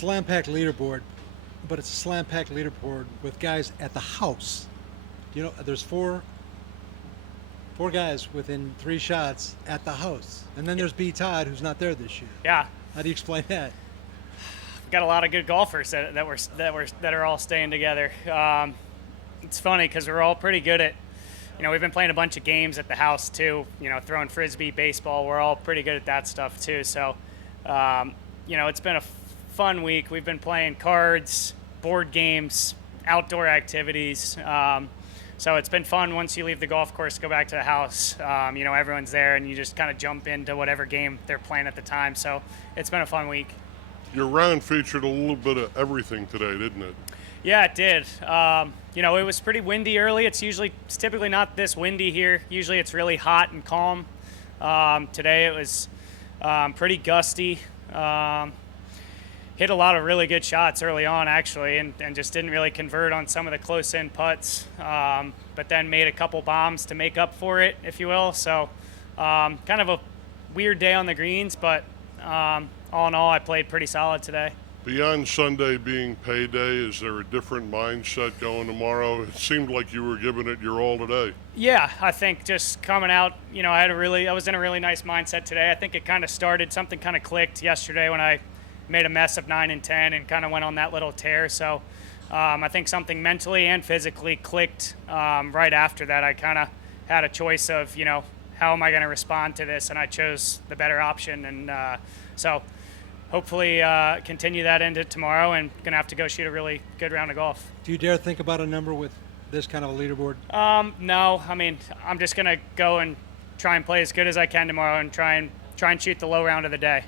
slam pack leaderboard, but it's a slam pack leaderboard with guys at the house. You know, there's four guys within 3 shots at the house, and then there's B. Todd, who's not there this year. Yeah, How do you explain that? we've got a lot of good golfers that are all staying together. It's funny because we're all pretty good at, we've been playing a bunch of games at the house too. Throwing frisbee, baseball. We're all pretty good at that stuff too. So, it's been a fun week. We've been playing cards, board games, outdoor activities. So it's been fun once you leave the golf course, go back to the house. Everyone's there and you just kind of jump into whatever game they're playing at the time. So it's been a fun week. Your round featured a little bit of everything today, didn't it? Yeah, it did. It was pretty windy early. It's typically not this windy here. Usually it's really hot and calm. Today it was pretty gusty. Hit a lot of really good shots early on, actually, and just didn't really convert on some of the close-in putts, but then made a couple bombs to make up for it, if you will. So kind of a weird day on the greens, but all in all, I played pretty solid today. Beyond Sunday being payday, is there a different mindset going tomorrow? It seemed like you were giving it your all today. Yeah, I think just coming out, I was in a really nice mindset today. I think it kind of started, something kind of clicked yesterday when I made a mess of 9 and 10 and kind of went on that little tear. So I think something mentally and physically clicked right after that. I kind of had a choice of, how am I going to respond to this? And I chose the better option. And so hopefully continue that into tomorrow, and going to have to go shoot a really good round of golf. Do you dare think about a number with this kind of a leaderboard? No. I mean, I'm just going to go and try and play as good as I can tomorrow and try and shoot the low round of the day.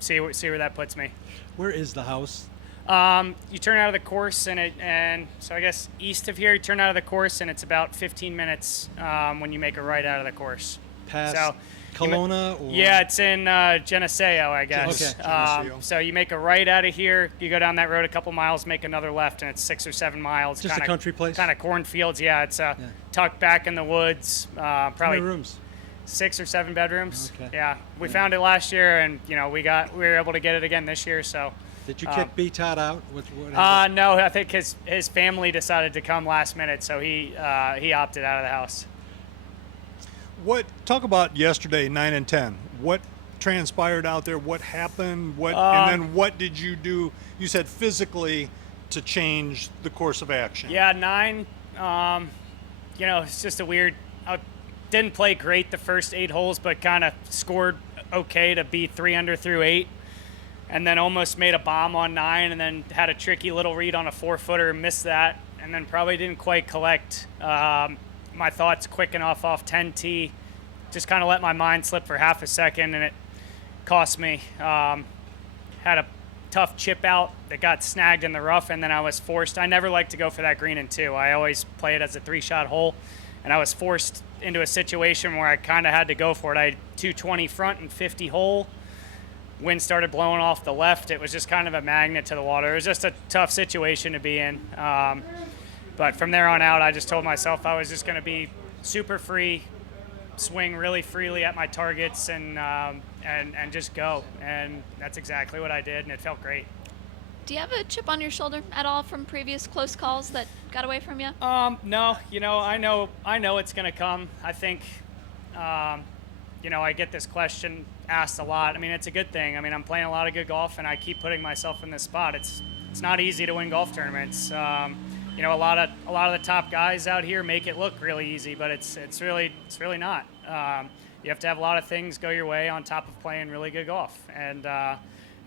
See where that puts me. Where is the house? You turn out of the course, and so I guess east of here, you turn out of the course, and it's about 15 minutes when you make a right out of the course. Past Kelowna? Or? Yeah, it's in Geneseo, I guess. Okay. So you make a right out of here, you go down that road a couple miles, make another left, and it's 6 or 7 miles. Just a country place? Kind of cornfields, yeah. It's tucked back in the woods. Probably How many rooms? 6 or 7 bedrooms. Okay. Yeah, we found it last year, and we were able to get it again this year. So. Did you kick B. Todd out? No, I think his family decided to come last minute, so he opted out of the house. Talk about yesterday, 9 and 10. What transpired out there? What happened? And then what did you do? You said physically to change the course of action. Yeah, 9. It's just a weird. I didn't play great the first 8 holes, but kind of scored okay to be 3 under through 8, and then almost made a bomb on 9, and then had a tricky little read on a 4-footer, missed that, and then probably didn't quite collect my thoughts quick enough off 10T. Just kind of let my mind slip for half a second, and it cost me. Had a tough chip out that got snagged in the rough, and then I was forced. I never like to go for that green in 2. I always play it as a 3-shot hole, and I was forced into a situation where I kind of had to go for it. I had 220 front and 50 hole. Wind started blowing off the left. It was just kind of a magnet to the water. It was just a tough situation to be in. But from there on out, I just told myself I was just going to be super free, swing really freely at my targets, and just go. And that's exactly what I did, and it felt great. Do you have a chip on your shoulder at all from previous close calls that got away from you? No. I know it's going to come. I think, I get this question asked a lot. I mean, it's a good thing. I mean, I'm playing a lot of good golf, and I keep putting myself in this spot. It's not easy to win golf tournaments. A lot of the top guys out here make it look really easy, but it's really not. You have to have a lot of things go your way on top of playing really good golf, and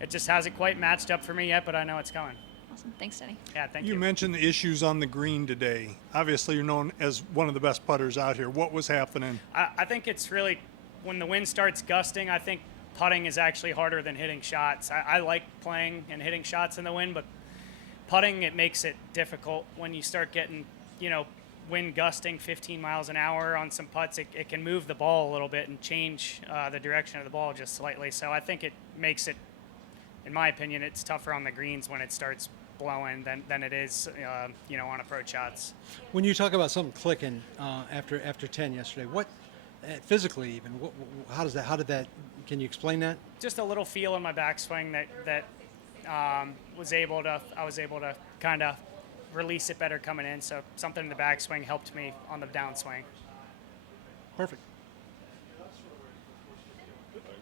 it just hasn't quite matched up for me yet, but I know it's coming. Awesome. Thanks, Denny. Yeah, thank you. You mentioned the issues on the green today. Obviously, you're known as one of the best putters out here. What was happening? I think it's really, when the wind starts gusting, I think putting is actually harder than hitting shots. I like playing and hitting shots in the wind, but putting, it makes it difficult when you start getting, wind gusting 15 miles an hour on some putts. It can move the ball a little bit and change the direction of the ball just slightly. So I think it makes it, in my opinion, it's tougher on the greens when it starts blowing than it is, on approach shots. When you talk about something clicking after 10 yesterday, what physically even, how did that? Can you explain that? Just a little feel in my backswing that I was able to kind of release it better coming in. So something in the backswing helped me on the downswing. Perfect.